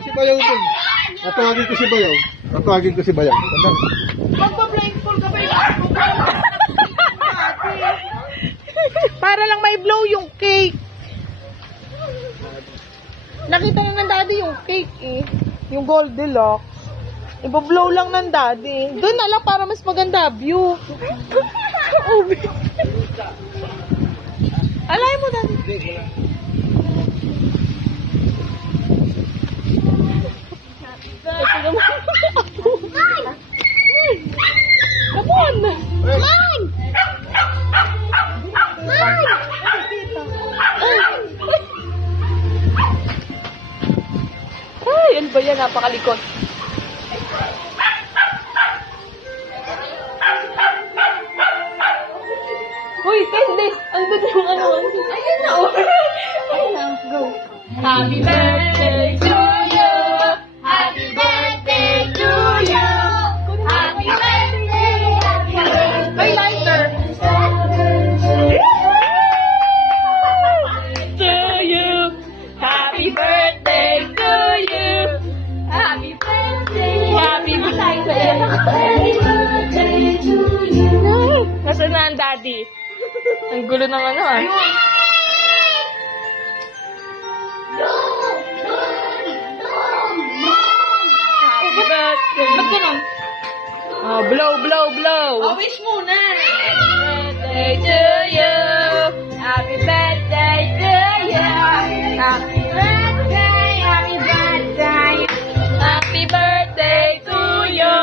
Si Bayaw din. Tatawagin ko si Bayaw. Tatawagin ko si Bayaw. Magpa-blindfold ka ba yung para lang may blow yung cake. Nakita na ng daddy yung cake eh. Yung Goldilocks. Iba-blow lang ng daddy. Doon na lang para mas maganda view. Alay mo daddy. Come on! Mine! Ay, ano ba yan? Napakalikot. Uy, Candice! Andun yung ano? Ayun na, oh! Ayun na, go. Happy birthday to you! Happy birthday to you! Happy birthday! Happy birthday! May lighter! To you! Happy birthday to you! Happy birthday! Happy birthday! Happy birthday to you! Nasaan na ang daddy? Ang gulo ng ano ah. Happy birthday! Ba't ganun? Oh, blow, blow, blow! Oh, wish muna! Happy birthday to you! Happy birthday to you! Happy birthday! Happy birthday! Happy birthday to you!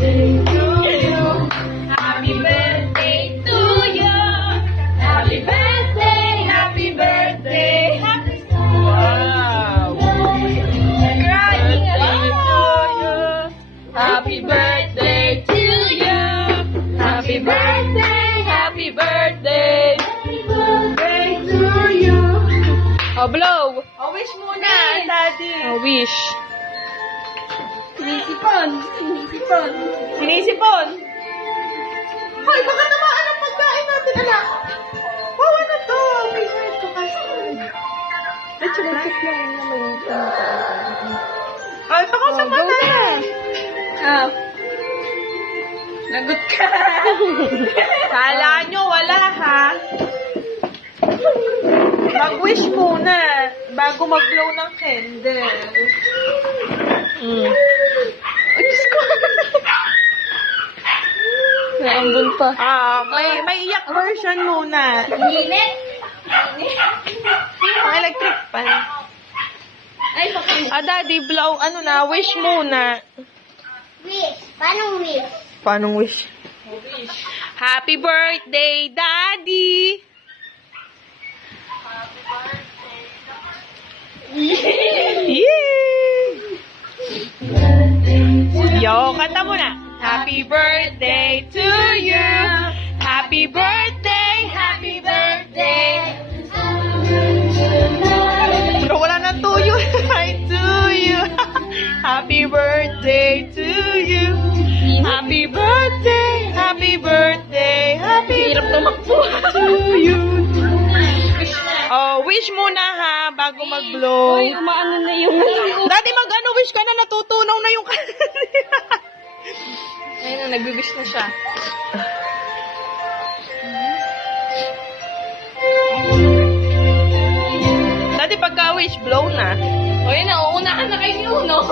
To you! Happy birthday to you! Happy birthday! Happy birthday! Wow! Crying aloud! Happy birthday to you! Happy birthday! Happy birthday! Happy birthday to you! Oh, blow! Oh, wish muna, daddy! Oh, wish! Sinisipon! Sinisipon! Sinisipon! Hoy, baka namaan ang pagkain natin, anak! Oh, ano to? May heart ko kasi. Let's lang naman yung ay, baka sa mata! Ah. Lagot ka! Kala nyo, wala ha? Mag-wish muna bago mag-blow ng candle. Ay, Diyos ko! Naambun pa. May iyak version muna. Init? Ang electric pan. Ay, daddy, blow, ano na, wish muna. Wish. Paano wish? Paano wish? Happy birthday, daddy! Yay! Yo, kanta mo na. Happy birthday to you. Happy birthday, happy birthday. Pero wala na to you. Hi to you. Happy birthday to you. Happy birthday, happy birthday, happy birthday to you. Oh, wish muna ha, bago mag-blow. Uy, umaano na yung... Dati mag-ano, wish ka na, natutunaw na yung kanila. Ayun na, nag-wish na siya. Dati pagka-wish, blow na. O yun na, uunahan na kayo no?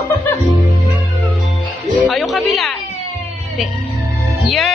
Oh, yung kabila. Yay!